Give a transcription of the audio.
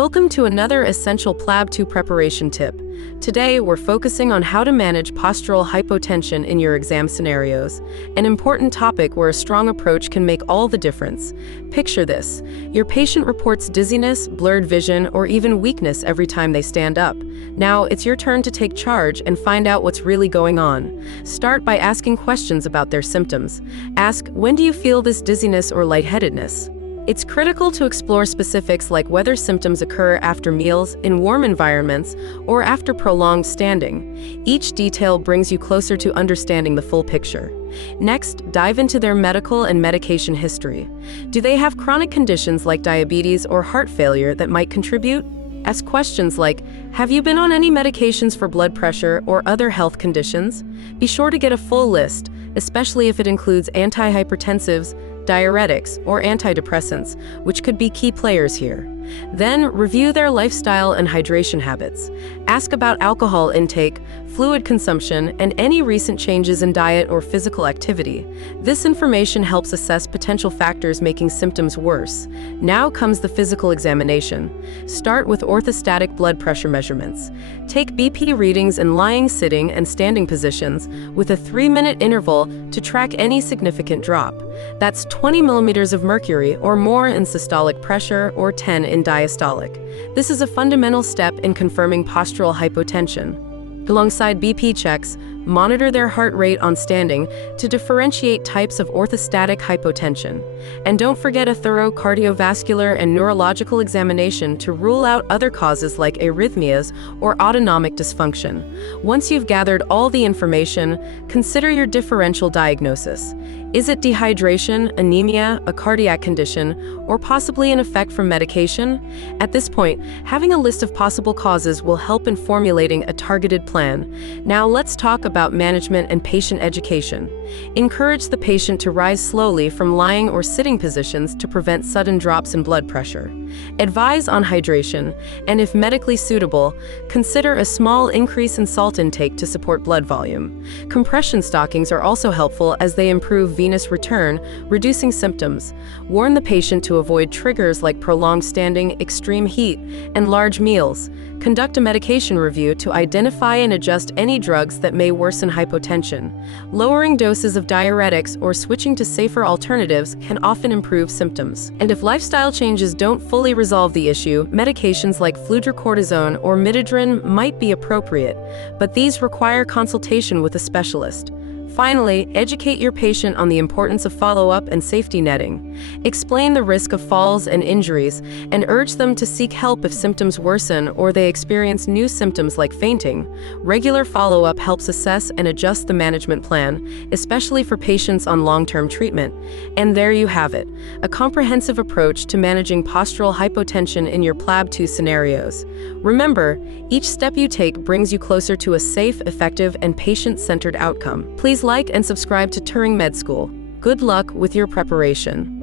Welcome to another essential PLAB 2 preparation tip. Today, we're focusing on how to manage postural hypotension in your exam scenarios, an important topic where a strong approach can make all the difference. Picture this. Your patient reports dizziness, blurred vision, or even weakness every time they stand up. Now, it's your turn to take charge and find out what's really going on. Start by asking questions about their symptoms. Ask, when do you feel this dizziness or lightheadedness? It's critical to explore specifics like whether symptoms occur after meals, in warm environments, or after prolonged standing. Each detail brings you closer to understanding the full picture. Next, dive into their medical and medication history. Do they have chronic conditions like diabetes or heart failure that might contribute? Ask questions like, have you been on any medications for blood pressure or other health conditions? Be sure to get a full list, especially if it includes antihypertensives, diuretics, or antidepressants, which could be key players here. Then, review their lifestyle and hydration habits. Ask about alcohol intake, fluid consumption, and any recent changes in diet or physical activity. This information helps assess potential factors making symptoms worse. Now comes the physical examination. Start with orthostatic blood pressure measurements. Take BP readings in lying, sitting, and standing positions with a 3-minute interval to track any significant drop. That's 20 millimeters of mercury or more in systolic pressure or 10 in diastolic. This is a fundamental step in confirming postural hypotension. Alongside BP checks, monitor their heart rate on standing to differentiate types of orthostatic hypotension. And don't forget a thorough cardiovascular and neurological examination to rule out other causes like arrhythmias or autonomic dysfunction. Once you've gathered all the information, consider your differential diagnosis. Is it dehydration, anemia, a cardiac condition, or possibly an effect from medication? At this point, having a list of possible causes will help in formulating a targeted plan. Now let's talk about management and patient education. Encourage the patient to rise slowly from lying or sitting positions to prevent sudden drops in blood pressure. Advise on hydration, and if medically suitable, consider a small increase in salt intake to support blood volume. Compression stockings are also helpful as they improve venous return, reducing symptoms. Warn the patient to avoid triggers like prolonged standing, extreme heat, and large meals. Conduct a medication review to identify and adjust any drugs that may worsen hypotension. Lowering doses of diuretics or switching to safer alternatives can often improve symptoms. And if lifestyle changes don't fully resolve the issue, medications like fludrocortisone or midodrine might be appropriate, but these require consultation with a specialist. Finally, educate your patient on the importance of follow-up and safety netting. Explain the risk of falls and injuries, and urge them to seek help if symptoms worsen or they experience new symptoms like fainting. Regular follow-up helps assess and adjust the management plan, especially for patients on long-term treatment. And there you have it, a comprehensive approach to managing postural hypotension in your PLAB 2 scenarios. Remember, each step you take brings you closer to a safe, effective, and patient-centered outcome. Please like and subscribe to TuringMedSchool. Good luck with your preparation.